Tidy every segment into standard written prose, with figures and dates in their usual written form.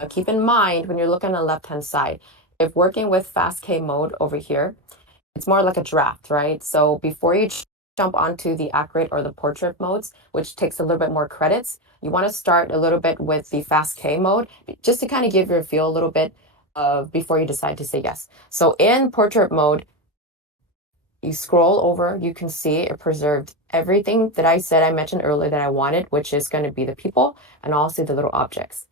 Now, keep in mind when you're looking on the left-hand side, if working with fast K mode over here, it's more like a draft, right? So before you jump onto the accurate or the portrait modes, which takes a little bit more credits, you want to start a little bit with the fast K mode, just to kind of give your feel a little bit of before you decide to say yes. So in portrait mode, you scroll over, you can see it preserved everything that I mentioned earlier that I wanted, which is going to be the people and also the little objects.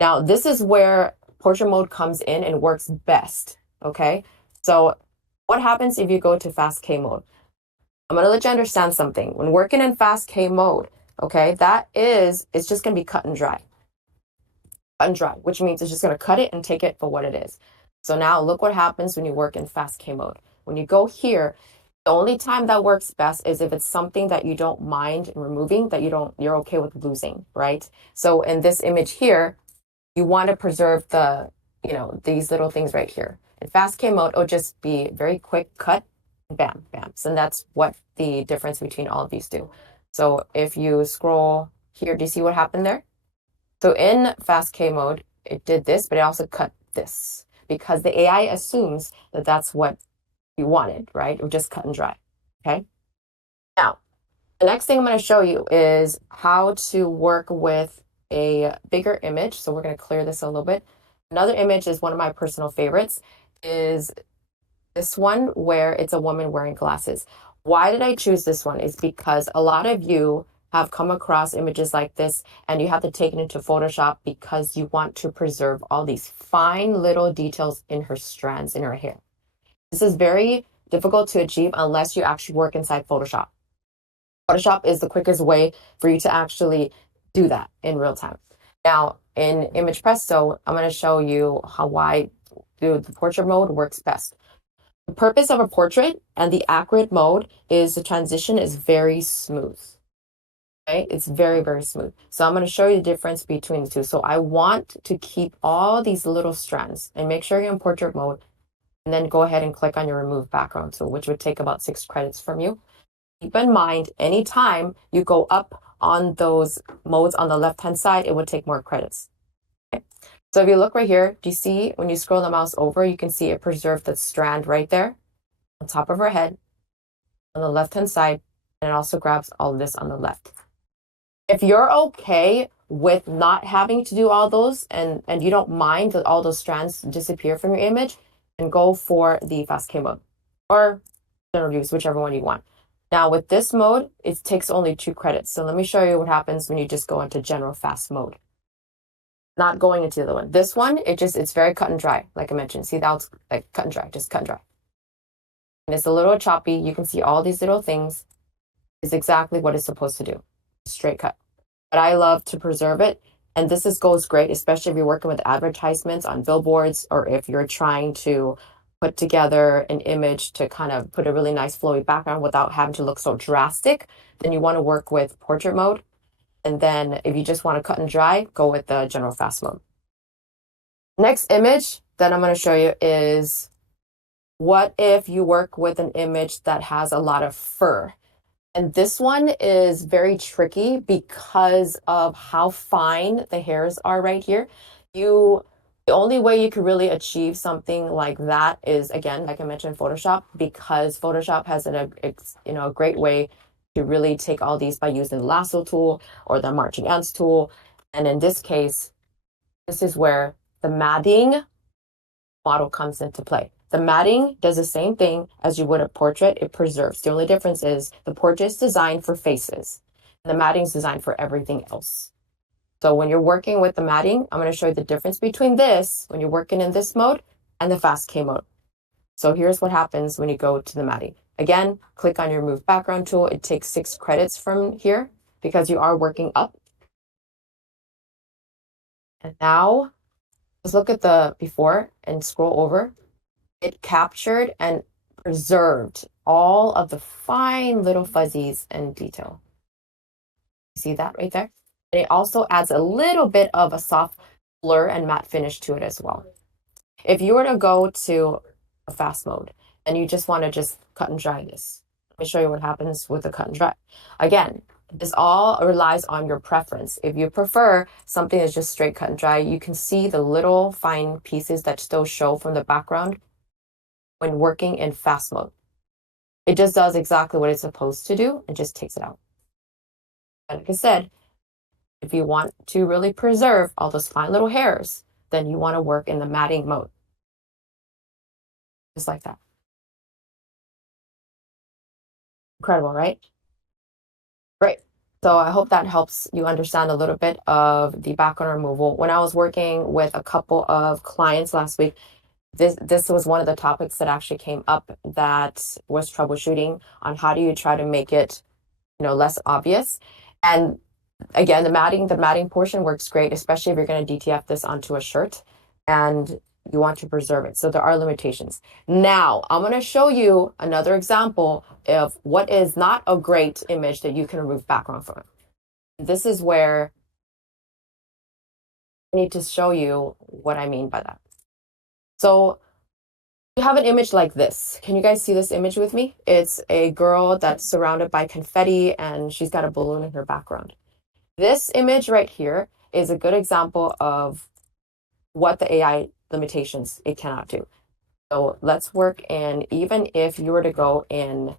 Now, this is where portrait mode comes in and works best, okay? So what happens if you go to fast K mode? I'm going to let you understand something. When working in fast K mode, okay, it's just going to be cut and dry. Cut and dry, which means it's just going to cut it and take it for what it is. So now look what happens when you work in fast K mode. When you go here, the only time that works best is if it's something that you don't mind removing, that you're okay with losing, right? So in this image here, you want to preserve these little things right here. In fast K mode, it'll just be very quick cut, bam, bam. So that's what the difference between all of these do. So if you scroll here, do you see what happened there? So in fast K mode, it did this, but it also cut this because the AI assumes that that's what you wanted, right? It would just cut and dry, okay? Now, the next thing I'm going to show you is how to work with a bigger image. So we're going to clear this a little bit. Another image is one of my personal favorites, is this one where it's a woman wearing glasses. Why did I choose this one? Is because a lot of you have come across images like this and you have to take it into Photoshop because you want to preserve all these fine little details in her strands in her hair. This is very difficult to achieve unless you actually work inside Photoshop. Photoshop is the quickest way for you to actually do that in real time. Now, in Image Presto, I'm going to show you why the portrait mode works best. The purpose of a portrait and the accurate mode is the transition is very smooth. Okay? It's very, very smooth. So I'm going to show you the difference between the two. So I want to keep all these little strands and make sure you're in portrait mode, and then go ahead and click on your remove background tool, which would take about 6 credits from you. Keep in mind, anytime you go up on those modes on the left-hand side, it would take more credits. Okay. So if you look right here, do you see when you scroll the mouse over, you can see it preserved the strand right there on top of her head on the left-hand side, and it also grabs all of this on the left. If you're okay with not having to do all those and you don't mind that all those strands disappear from your image, and go for the fast K mode or general use, whichever one you want. Now with this mode, it takes only 2 credits. So let me show you what happens when you just go into general fast mode. Not going into the other one. This one, it's very cut and dry, like I mentioned. See, that was like cut and dry, just cut and dry. And it's a little choppy. You can see all these little things is exactly what it's supposed to do. Straight cut. But I love to preserve it. And goes great, especially if you're working with advertisements on billboards or if you're trying to put together an image to kind of put a really nice flowy background without having to look so drastic. Then you want to work with portrait mode. And then if you just want to cut and dry, go with the general fast mode. Next image that I'm going to show you is what if you work with an image that has a lot of fur? And this one is very tricky because of how fine the hairs are right here. The only way you could really achieve something like that is, again, like I mentioned, Photoshop, because Photoshop has a great way to really take all these by using the lasso tool or the marching ants tool. And in this case, this is where the matting model comes into play. The matting does the same thing as you would a portrait. It preserves. The only difference is the portrait is designed for faces, and the matting is designed for everything else. So when you're working with the matting, I'm going to show you the difference between this, when you're working in this mode, and the fast K mode. So here's what happens when you go to the matting. Again, click on your remove background tool. It takes 6 credits from here because you are working up. And now, let's look at the before and scroll over. It captured and preserved all of the fine little fuzzies and detail. See that right there? And it also adds a little bit of a soft blur and matte finish to it as well. If you were to go to a fast mode and you just want to just cut and dry this, let me show you what happens with the cut and dry. Again, This all relies on your preference. If you prefer something that's just straight cut and dry, you can see the little fine pieces that still show from the background when working in fast mode. It just does exactly what it's supposed to do and just takes it out. And like I said, if you want to really preserve all those fine little hairs, then you want to work in the matting mode. Just like that. Incredible, right? Great. So I hope that helps you understand a little bit of the background removal. When I was working with a couple of clients last week, this was one of the topics that actually came up that was troubleshooting on how do you try to make it, less obvious. And again, the matting portion works great, especially if you're going to DTF this onto a shirt and you want to preserve it. So there are limitations. Now, I'm going to show you another example of what is not a great image that you can remove background from. This is where I need to show you what I mean by that. So you have an image like this. Can you guys see this image with me? It's a girl that's surrounded by confetti and she's got a balloon in her background. This image right here is a good example of what the AI limitations it cannot do. So let's work in, even if you were to go in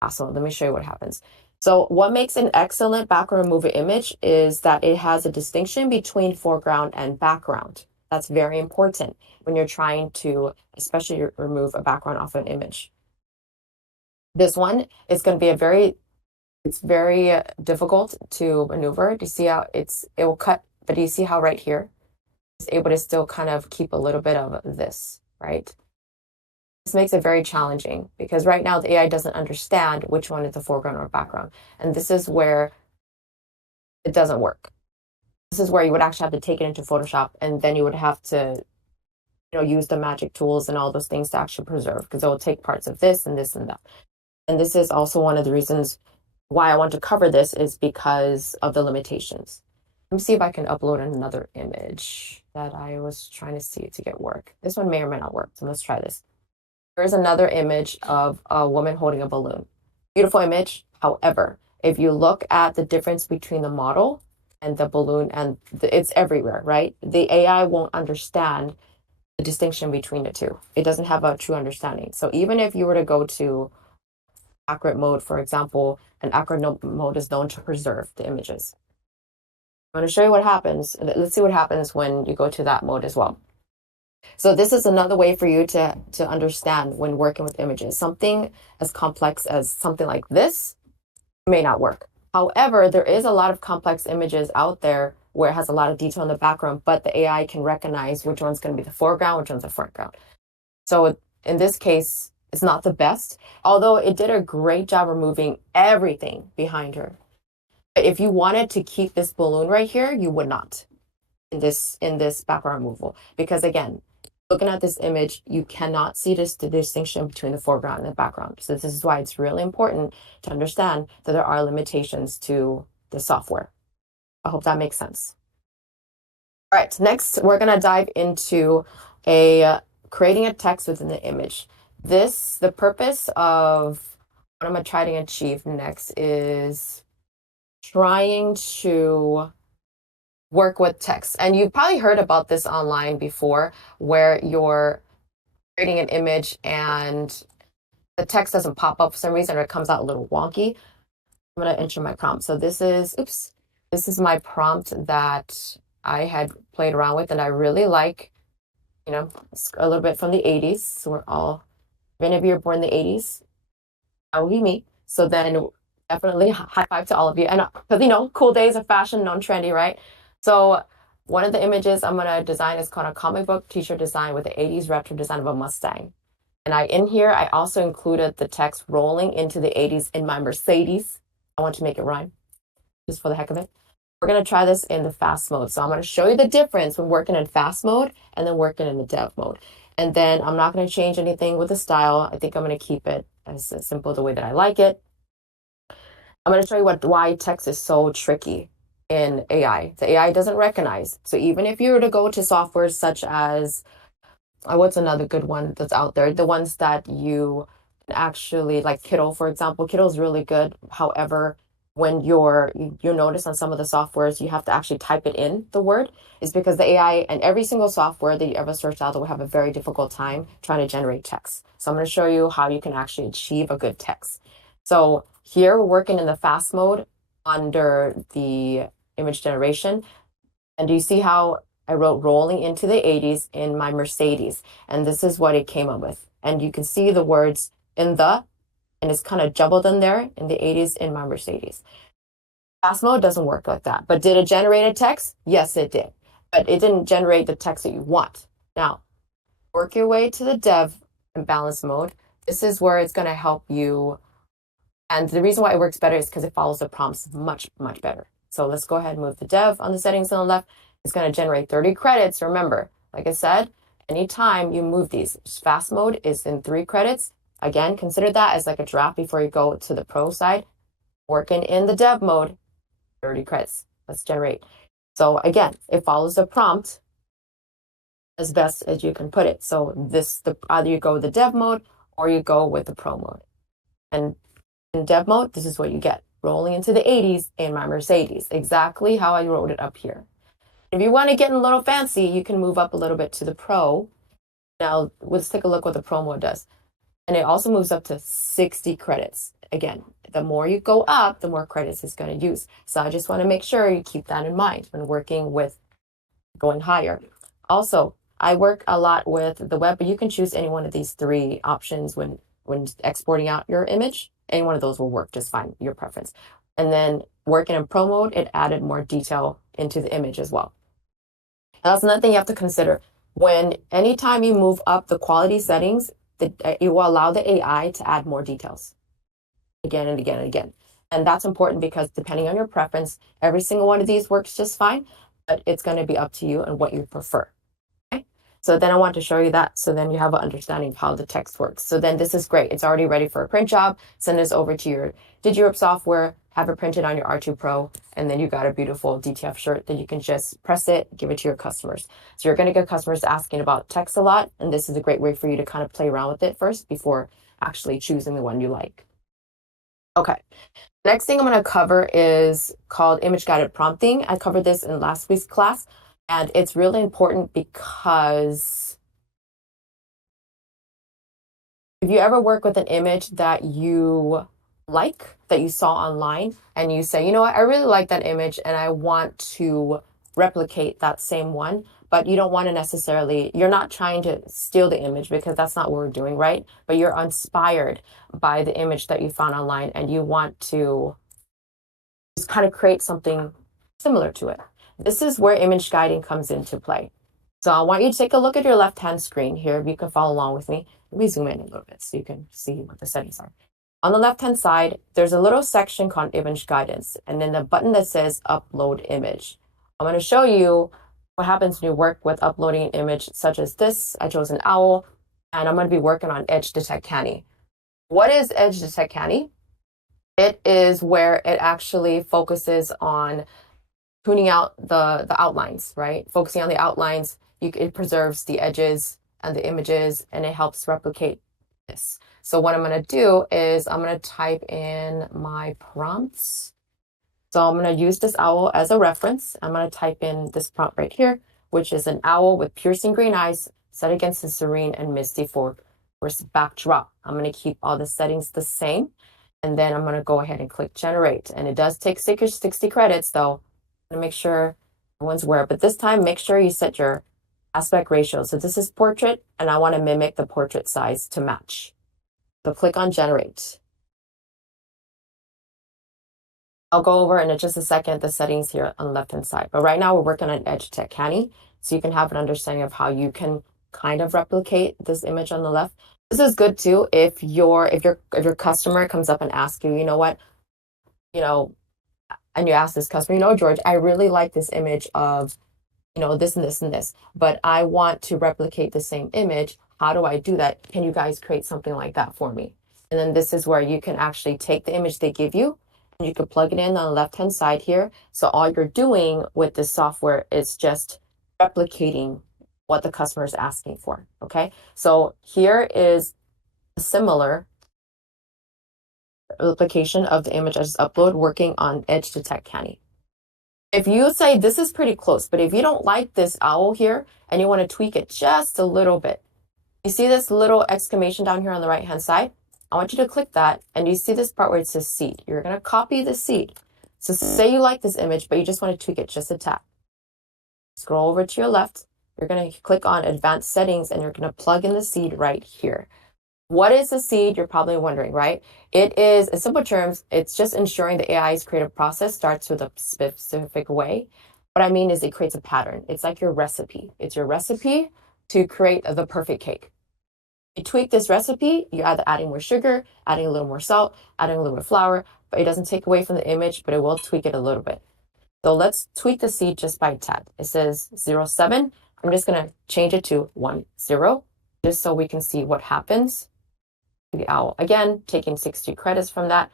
Presto, let me show you what happens. So what makes an excellent background remover image is that it has a distinction between foreground and background. That's very important when you're trying to, especially remove a background off an image. This one is going to be it's very difficult to maneuver. Do you see how it will cut, but do you see how right here it's able to still kind of keep a little bit of this, right? This makes it very challenging because right now the AI doesn't understand which one is the foreground or background. And this is where it doesn't work. This is where you would actually have to take it into Photoshop and then you would have to, use the magic tools and all those things to actually preserve because it will take parts of this and this and that. And this is also one of the reasons why I want to cover this is because of the limitations. Let me see if I can upload another image that I was trying to see to get work. This one may or may not work, so let's try this. Here's another image of a woman holding a balloon. Beautiful image. However, if you look at the difference between the model and the balloon, and it's everywhere, right? The AI won't understand the distinction between the two. It doesn't have a true understanding. So even if you were to go to accurate mode, for example, an accurate mode is known to preserve the images. I'm going to show you what happens. Let's see what happens when you go to that mode as well. So this is another way for you to understand when working with images. Something as complex as something like this may not work. However, there is a lot of complex images out there where it has a lot of detail in the background, but the AI can recognize which one's going to be the foreground, which one's the foreground. So in this case, it's not the best, although it did a great job removing everything behind her. If you wanted to keep this balloon right here, you would not in this background removal. Because again, looking at this image, you cannot see the distinction between the foreground and the background. So this is why it's really important to understand that there are limitations to the software. I hope that makes sense. All right, next we're going to dive into creating a text within the image. The purpose of what I'm going to try to achieve next is trying to work with text. And you've probably heard about this online before where you're creating an image and the text doesn't pop up for some reason or it comes out a little wonky. I'm going to enter my prompt. So this is my prompt that I had played around with and I really like, a little bit from the 80s. So we're all, if any of you are born in the 80s, that would be me. So then definitely high five to all of you. And because, cool days of fashion, non-trendy, right? So one of the images I'm going to design is called a comic book t-shirt design with the 80s retro design of a Mustang. And in here, I also included the text rolling into the 80s in my Mercedes. I want to make it rhyme just for the heck of it. We're going to try this in the fast mode. So I'm going to show you the difference when working in fast mode and then working in the dev mode. And then I'm not going to change anything with the style. I think I'm going to keep it as simple the way that I like it. I'm going to show you why text is so tricky in AI. The AI doesn't recognize. So even if you were to go to software such as, what's another good one that's out there? The ones that you actually, like Kittl, for example. Kittl is really good. However, when you notice on some of the softwares you have to actually type it in the word is because the AI and every single software that you ever search out will have a very difficult time trying to generate text. So I'm going to show you how you can actually achieve a good text. So here we're working in the fast mode under the image generation. And do you see how I wrote rolling into the 80s in my Mercedes? And this is what it came up with. And you can see the words in the, and it's kind of jumbled in there in the 80s in my Mercedes. Fast mode doesn't work like that. But did it generate a text? Yes, it did. But it didn't generate the text that you want. Now, work your way to the dev and balance mode. This is where it's going to help you. And the reason why it works better is because it follows the prompts much, much better. So let's go ahead and move the dev on the settings on the left. It's going to generate 30 credits. Remember, like I said, anytime you move these, fast mode is in 3 credits. Again, consider that as like a draft before you go to the pro side. Working in the dev mode, 30 credits. Let's generate. So again, it follows the prompt as best as you can put it. So either you go with the dev mode or you go with the pro mode. And in dev mode, this is what you get. Rolling into the 80s in my Mercedes. Exactly how I wrote it up here. If you want to get a little fancy, you can move up a little bit to the pro. Now, let's take a look what the pro mode does. And it also moves up to 60 credits. Again, the more you go up, the more credits it's going to use. So I just want to make sure you keep that in mind when working with going higher. Also, I work a lot with the web, but you can choose any one of these 3 options when exporting out your image. Any one of those will work just fine, your preference. And then working in pro mode, it added more detail into the image as well. And that's another thing you have to consider. Anytime you move up the quality settings, it will allow the AI to add more details again and again and again. And that's important because depending on your preference, every single one of these works just fine, but it's going to be up to you and what you prefer. Okay? So then I want to show you that so then you have an understanding of how the text works. So then this is great. It's already ready for a print job. Send this over to your DigiRip software, have it printed on your R2 Pro, and then you got a beautiful DTF shirt that you can just press it, give it to your customers. So you're going to get customers asking about text a lot, and this is a great way for you to kind of play around with it first before actually choosing the one you like. Okay. Next thing I'm going to cover is called image guided prompting. I covered this in last week's class, and it's really important because if you ever work with an image that you like, that you saw online, and you say, you know what, I really like that image and I want to replicate that same one, but you don't want to necessarily, you're not trying to steal the image because that's not what we're doing, right? But you're inspired by the image that you found online and you want to just kind of create something similar to it. This is where image guiding comes into play. So I want you to take a look at your left-hand screen here. If you can follow along with me. Let me zoom in a little bit so you can see what the settings are. On the left-hand side, there's a little section called image guidance, and then the button that says upload image. I'm going to show you what happens when you work with uploading an image such as this. I chose an owl, and I'm going to be working on Edge Detect Canny. What is Edge Detect Canny? It is where it actually focuses on tuning out the outlines, right? Focusing on the outlines, it preserves the edges and the images, and it helps replicate this. So what I'm going to do is I'm going to type in my prompts. So I'm going to use this owl as a reference. I'm going to type in this prompt right here, which is an owl with piercing green eyes set against a serene and misty forest backdrop. I'm going to keep all the settings the same. And then I'm going to go ahead and click generate. And it does take 60 credits, though. I'm going to make sure everyone's aware. But this time, make sure you set your aspect ratio. So this is portrait, and I want to mimic the portrait size to match. So click on generate. I'll go over in just a second the settings here on the left-hand side. But right now we're working on Edge Detect Canny, so you can have an understanding of how you can kind of replicate this image on the left. This is good too if your customer comes up and asks you, you know what, and you ask this customer, George, I really like this image of, this and this and this, but I want to replicate the same image. How do I do that? Can you guys create something like that for me? And then this is where you can actually take the image they give you and you can plug it in on the left-hand side here. So all you're doing with this software is just replicating what the customer is asking for, okay? So here is a similar replication of the image I just uploaded working on Edge Detect Canny. If you say this is pretty close, but if you don't like this owl here and you want to tweak it just a little bit, you see this little exclamation down here on the right hand side? I want you to click that, and you see this part where it says seed. You're going to copy the seed. So say you like this image, but you just want to tweak it just a tad. Scroll over to your left. You're going to click on advanced settings, and you're going to plug in the seed right here. What is a seed? You're probably wondering, right? It is, in simple terms, it's just ensuring the AI's creative process starts with a specific way. What I mean is it creates a pattern. It's like your recipe. It's your recipe to create the perfect cake. You tweak this recipe, you either adding more sugar, adding a little more salt, adding a little bit of flour, but it doesn't take away from the image, but it will tweak it a little bit. So let's tweak the seed just by a tad. It says 07. I'm just going to change it to 10, just so we can see what happens to the owl. Again, taking 60 credits from that.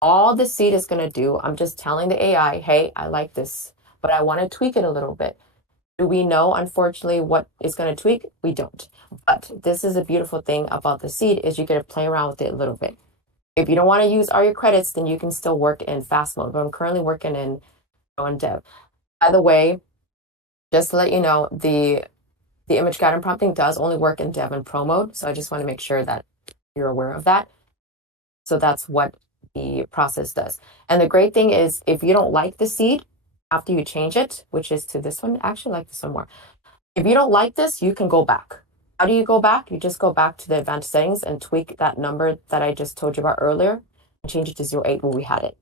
All the seed is going to do, I'm just telling the AI, hey, I like this, but I want to tweak it a little bit. Do we know, unfortunately, what is going to tweak? We don't. But this is a beautiful thing about the seed is you get to play around with it a little bit. If you don't want to use all your credits, then you can still work in fast mode. But I'm currently working in dev. By the way, just to let you know, the image guide and prompting does only work in dev and pro mode. So I just want to make sure that you're aware of that. So that's what the process does. And the great thing is if you don't like the seed, after you change it, which is to this one, I actually like this one more. If you don't like this, you can go back. How do you go back? You just go back to the advanced settings and tweak that number that I just told you about earlier and change it to 08 where we had it.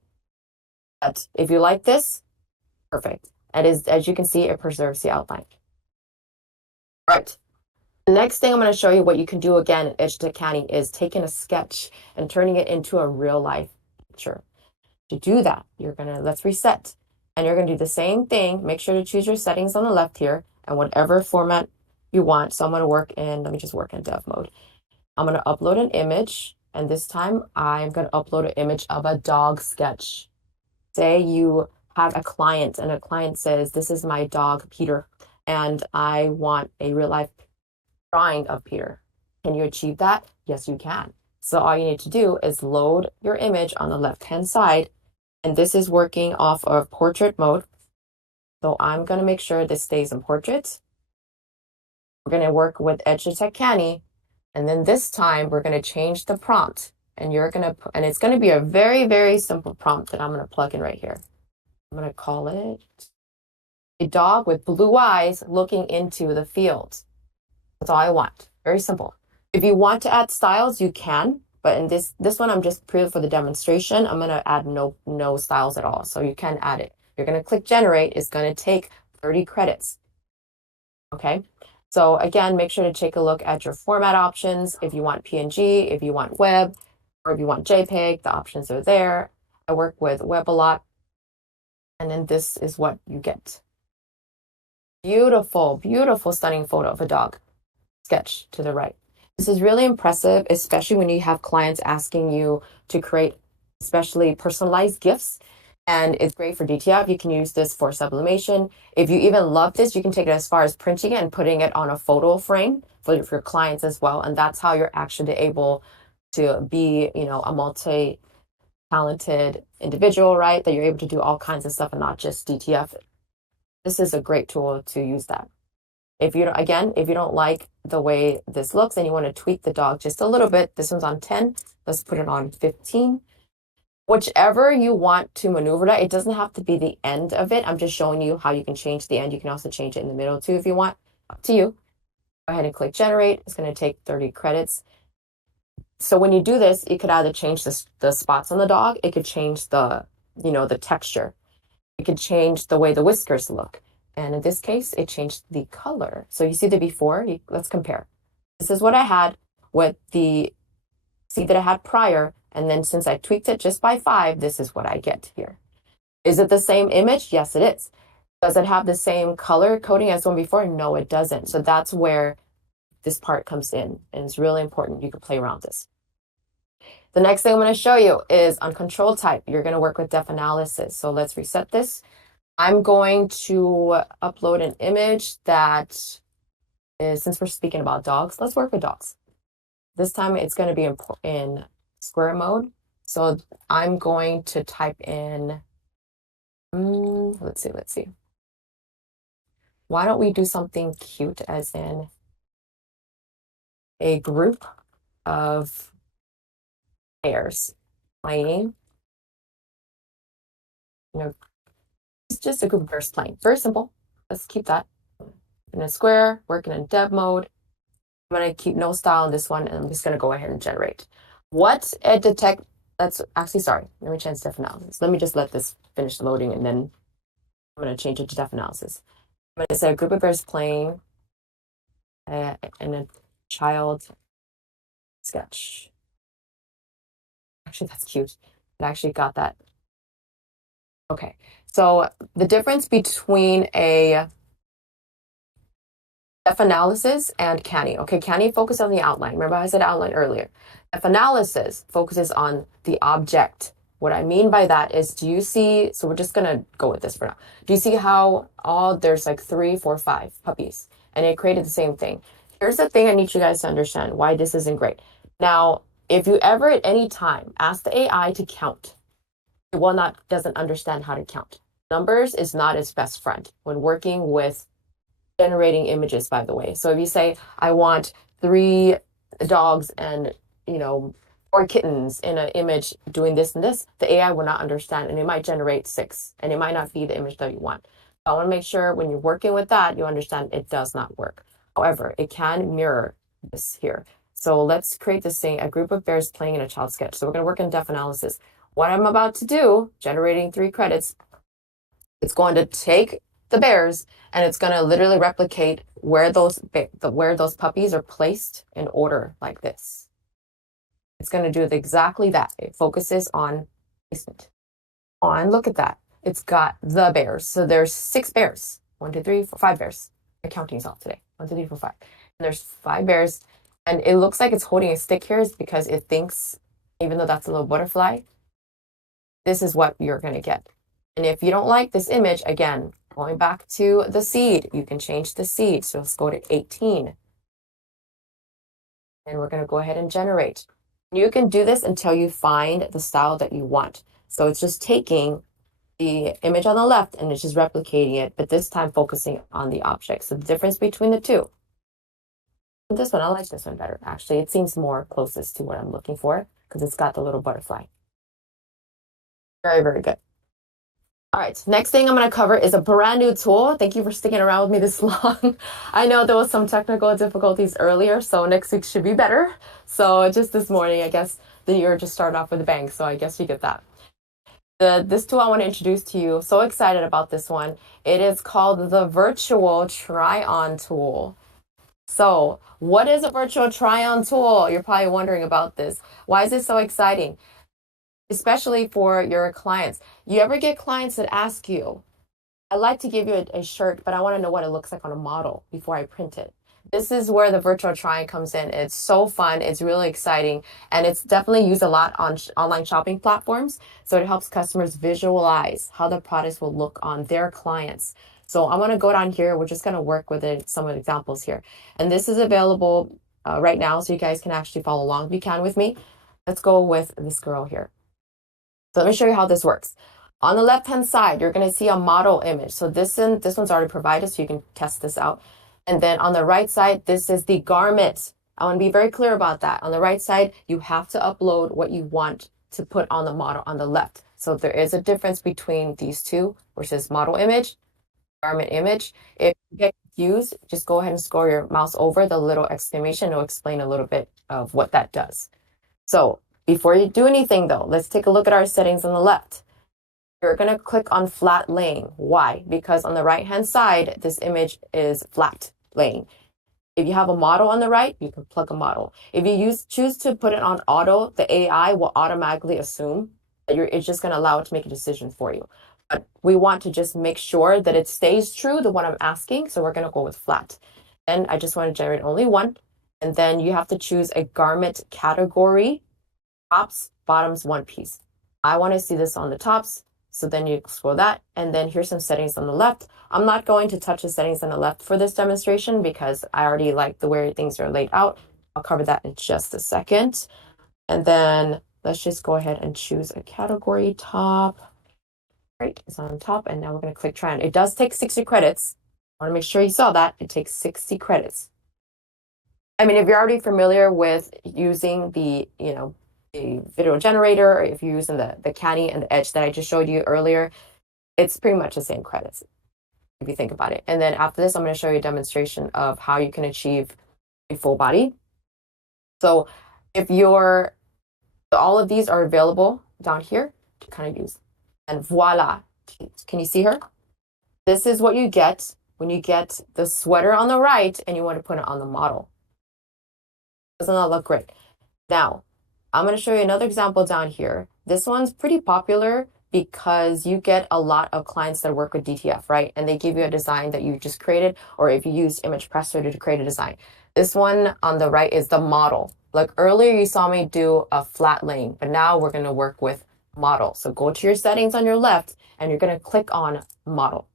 But if you like this, perfect. And as you can see, it preserves the outline. Right. The next thing I'm going to show you what you can do again in Edge Detect Canny is taking a sketch and turning it into a real life picture. To do that, let's reset. And you're going to do the same thing. Make sure to choose your settings on the left here and whatever format you want. So I'm going to let me just work in dev mode. I'm going to upload an image. And this time I'm going to upload an image of a dog sketch. Say you have a client and a client says, this is my dog, Peter, and I want a real life drawing of Peter. Can you achieve that? Yes, you can. So all you need to do is load your image on the left-hand side. And this is working off of portrait mode. So I'm going to make sure this stays in portrait. We're going to work with Edge Detect Canny. And then this time we're going to change the prompt. And it's going to be a very, very simple prompt that I'm going to plug in right here. I'm going to call it a dog with blue eyes looking into the field. That's all I want. Very simple. If you want to add styles, you can. But in this one, I'm just purely for the demonstration. I'm going to add no styles at all. So you can add it. You're going to click generate. It's going to take 30 credits. Okay. So again, make sure to take a look at your format options. If you want PNG, if you want web, or if you want JPEG, the options are there. I work with web a lot. And then this is what you get. Beautiful, beautiful, stunning photo of a dog. Sketch to the right. This is really impressive, especially when you have clients asking you to create especially personalized gifts. And it's great for DTF. You can use this for sublimation. If you even love this, you can take it as far as printing it and putting it on a photo frame for your clients as well. And that's how you're actually able to be, a multi-talented individual, right? That you're able to do all kinds of stuff and not just DTF. This is a great tool to use that. If you don't like the way this looks and you want to tweak the dog just a little bit, this one's on 10. Let's put it on 15. Whichever you want to maneuver that, it doesn't have to be the end of it. I'm just showing you how you can change the end. You can also change it in the middle too if you want. Up to you. Go ahead and click generate. It's going to take 30 credits. So when you do this, you could either change the spots on the dog. It could change the texture. It could change the way the whiskers look. And in this case, it changed the color. So you see the before. Let's compare. This is what I had with the seed that I had prior. And then since I tweaked it just by 5, this is what I get here. Is it the same image? Yes, it is. Does it have the same color coding as the one before? No, it doesn't. So that's where this part comes in. And it's really important. You can play around this. The next thing I'm going to show you is on control type. You're going to work with depth analysis. So let's reset this. I'm going to upload an image that is, since we're speaking about dogs, let's work with dogs. This time it's going to be in square mode. So I'm going to type in, let's see. Why don't we do something cute as in a group of bears playing, you know, it's just a group of bears playing. Very simple. Let's keep that in a square, working in dev mode. I'm going to keep no style in this one, and I'm just going to go ahead and generate. What it detect, that's actually, sorry, let me change def analysis. Let me just let this finish loading, and then I'm going to change it to def analysis. I'm going to say a group of bears playing in a child sketch. Actually, that's cute. It actually got that. Okay, so the difference between a def analysis and Canny. Okay, Canny focuses on the outline. Remember I said outline earlier. Def analysis focuses on the object. What I mean by that is, do you see, so we're just gonna go with this for now. Do you see how there's like 3, 4, 5 puppies and it created the same thing? Here's the thing I need you guys to understand why this isn't great. Now, if you ever at any time ask the AI to count, it will not, doesn't understand how to count. Numbers is not its best friend when working with generating images, by the way. So if you say, I want 3 dogs and, 4 kittens in an image doing this and this, the AI will not understand and it might generate 6 and it might not be the image that you want. I want to make sure when you're working with that, you understand it does not work. However, it can mirror this here. So let's create this thing, a group of bears playing in a child sketch. So we're going to work in def analysis. What I'm about to do, generating 3 credits, it's going to take the bears and it's going to literally replicate where those puppies are placed in order like this. It's going to do exactly that. It focuses on placement. Look at that. It's got the bears. So there's 6 bears. 1, 2, 3, 4, 5 bears. My counting's off today. 1, 2, 3, 4, 5. And there's 5 bears. And it looks like it's holding a stick here is because it thinks, even though that's a little butterfly, this is what you're going to get. And if you don't like this image, again, going back to the seed, you can change the seed. So let's go to 18. And we're going to go ahead and generate. You can do this until you find the style that you want. So it's just taking the image on the left and it's just replicating it, but this time focusing on the object. So the difference between the two. This one, I like this one better. Actually, it seems more closest to what I'm looking for because it's got the little butterfly. Very, very good. All right, next thing I'm going to cover is a brand new tool. Thank you for sticking around with me this long. I know there was some technical difficulties earlier, so next week should be better. So just this morning, I guess the year just started off with a bang, so I guess you get that. This tool I want to introduce to you, so excited about this one. It is called the Virtual Try-On Tool. So what is a virtual try-on tool? You're probably wondering about this. Why is it so exciting? Especially for your clients. You ever get clients that ask you, I'd like to give you a shirt, but I want to know what it looks like on a model before I print it. This is where the virtual try-on comes in. It's so fun. It's really exciting. And it's definitely used a lot on online shopping platforms. So it helps customers visualize how the products will look on their clients. So I want to go down here. We're just going to work with it, some of the examples here. And this is available right now, so you guys can actually follow along if you can with me. Let's go with this girl here. So let me show you how this works. On the left-hand side, you're going to see a model image. So this one's already provided, so you can test this out. And then on the right side, this is the garment. I want to be very clear about that. On the right side, you have to upload what you want to put on the model on the left. So there is a difference between these two, which is model image, garment image. If you get confused, just go ahead and scroll your mouse over the little exclamation. It'll explain a little bit of what that does. So before you do anything though, let's take a look at our settings on the left. You're going to click on flat laying. Why? Because on the right-hand side, this image is flat laying. If you have a model on the right, you can plug a model. If you choose to put it on auto, the AI will automatically assume that it's just going to allow it to make a decision for you. But we want to just make sure that it stays true to what I'm asking. So we're going to go with flat. And I just want to generate only one. And then you have to choose a garment category. Tops, bottoms, one piece. I want to see this on the tops. So then you scroll that. And then here's some settings on the left. I'm not going to touch the settings on the left for this demonstration because I already like the way things are laid out. I'll cover that in just a second. And then let's just go ahead and choose a category top. Right, it's on top, and now we're going to click try on. It does take 60 credits. I want to make sure you saw that. It takes 60 credits. I mean, if you're already familiar with using the, the video generator, or if you're using the Caddy and the Edge that I just showed you earlier, it's pretty much the same credits if you think about it. And then after this, I'm going to show you a demonstration of how you can achieve a full body. So if all of these are available down here to kind of use. And voila. Can you see her? This is what you get when you get the sweater on the right and you want to put it on the model. Doesn't that look great? Now, I'm going to show you another example down here. This one's pretty popular because you get a lot of clients that work with DTF, right? And they give you a design that you just created, or if you use image Presto to create a design. This one on the right is the model. Like earlier you saw me do a flat laying, but now we're going to work with model. So go to your settings on your left and you're going to click on model.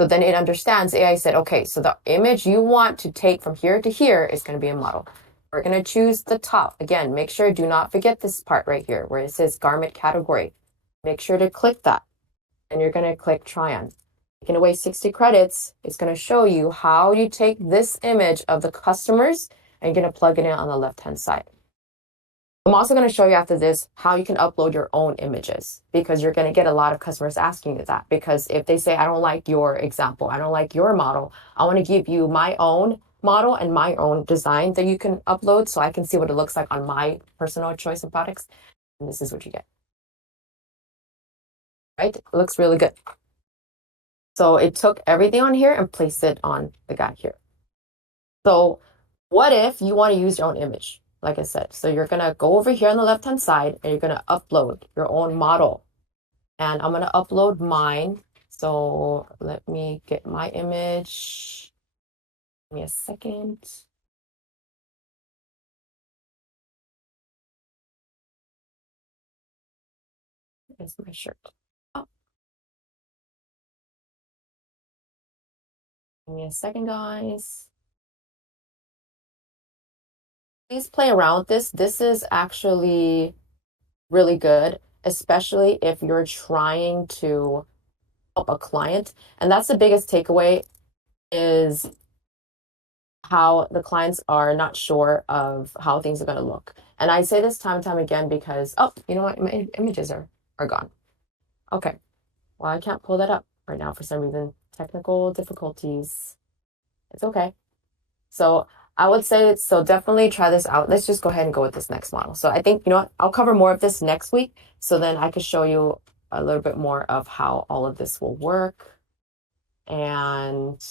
So then it understands, AI said, okay, so the image you want to take from here to here is going to be a model. We're going to choose the top. Again, make sure, do not forget this part right here where it says garment category. Make sure to click that. And you're going to click try on. Taking away 60 credits, it's going to show you how you take this image of the customers and you're going to plug it in on the left-hand side. I'm also going to show you after this how you can upload your own images, because you're going to get a lot of customers asking you that. Because if they say, I don't like your example, I don't like your model, I want to give you my own model and my own design that you can upload so I can see what it looks like on my personal choice of products. And this is what you get. Right? It looks really good. So it took everything on here and placed it on the guy here. So what if you want to use your own image? Like I said, so you're going to go over here on the left-hand side and you're going to upload your own model. And I'm going to upload mine. So let me get my image. Give me a second. There's my shirt. Oh. Give me a second, guys. Please play around with this. This is actually really good, especially if you're trying to help a client. And that's the biggest takeaway, is how the clients are not sure of how things are going to look. And I say this time and time again because, oh, you know what? My images are gone. Okay. Well, I can't pull that up right now for some reason. Technical difficulties. It's okay. So I would say, so definitely try this out. Let's just go ahead and go with this next model. So I think, you know what? I'll cover more of this next week. So then I could show you a little bit more of how all of this will work. And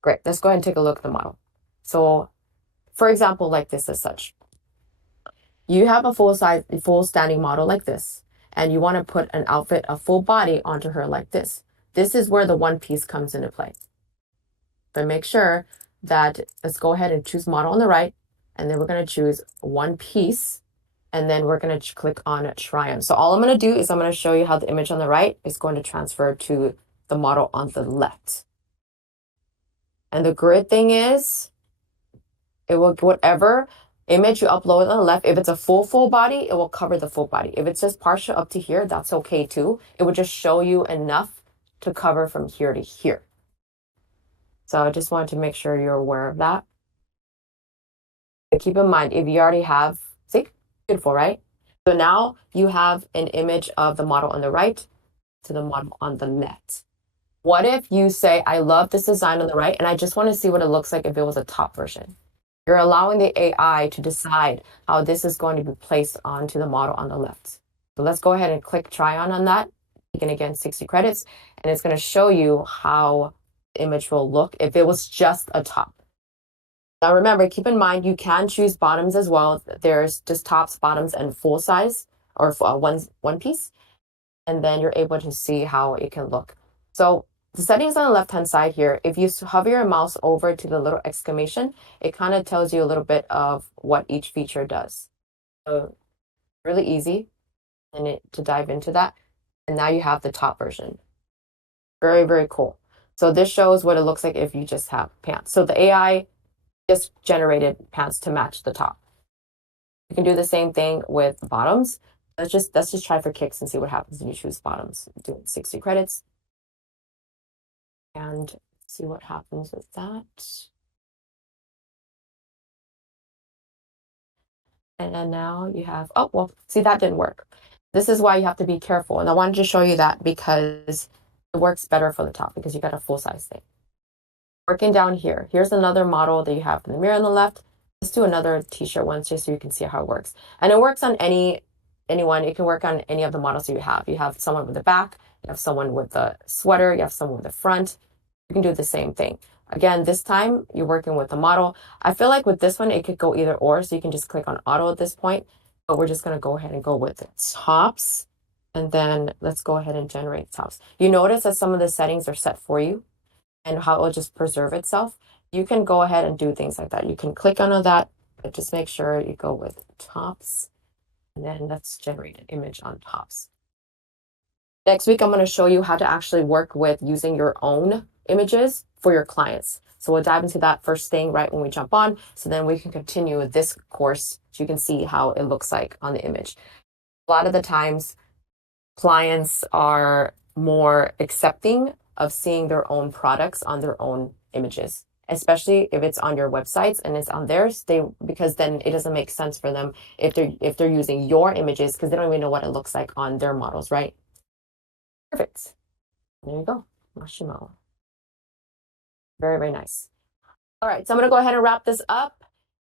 great. Let's go ahead and take a look at the model. So for example, like this as such, you have a full standing model like this, and you want to put an outfit, a full body onto her like this. This is where the one piece comes into play. But make sure that, let's go ahead and choose model on the right, and then we're going to choose one piece, and then we're going to click on try on. So all I'm going to do is I'm going to show you how the image on the right is going to transfer to the model on the left. And the great thing is, it will, whatever image you upload on the left, if it's a full body, it will cover the full body. If it's just partial up to here, that's okay too. It will just show you enough to cover from here to here. So I just wanted to make sure you're aware of that. But keep in mind, if you already have, see, beautiful, right? So now you have an image of the model on the right to the model on the left. What if you say, I love this design on the right, and I just want to see what it looks like if it was a top version? You're allowing the AI to decide how this is going to be placed onto the model on the left. So let's go ahead and click try on that. You can, again, 60 credits, and it's going to show you how the image will look if it was just a top. Now remember, keep in mind, you can choose bottoms as well. There's just tops, bottoms, and full size, or one piece. And then you're able to see how it can look. So the settings on the left-hand side here, if you hover your mouse over to the little exclamation, it kind of tells you a little bit of what each feature does. So really easy to dive into that. And now you have the top version. Very, very cool. So this shows what it looks like if you just have pants. So the AI just generated pants to match the top. You can do the same thing with bottoms. Let's just try for kicks and see what happens when you choose bottoms. Do 60 credits and see what happens with that. And then now you have, oh, well, see, that didn't work. This is why you have to be careful. And I wanted to show you that because it works better for the top because you got a full size thing. Working down here, here's another model that you have in the mirror on the left. Let's do another t-shirt one just so you can see how it works. And it works on anyone. It can work on any of the models that you have. You have someone with the back, you have someone with the sweater, you have someone with the front. You can do the same thing. Again, this time you're working with the model. I feel like with this one, it could go either or, so you can just click on auto at this point. But we're just going to go ahead and go with tops. And then let's go ahead and generate tops. You notice that some of the settings are set for you and how it will just preserve itself. You can go ahead and do things like that. You can click on that, but just make sure you go with tops. And then let's generate an image on tops. Next week, I'm going to show you how to actually work with using your own images for your clients. So we'll dive into that first thing right when we jump on. So then we can continue with this course so you can see how it looks like on the image. A lot of the times, clients are more accepting of seeing their own products on their own images, especially if it's on your websites and it's on theirs. Because then it doesn't make sense for them if they're using your images because they don't even know what it looks like on their models, right? Perfect. There you go. Marshmallow. Very, very nice. All right, so I'm going to go ahead and wrap this up.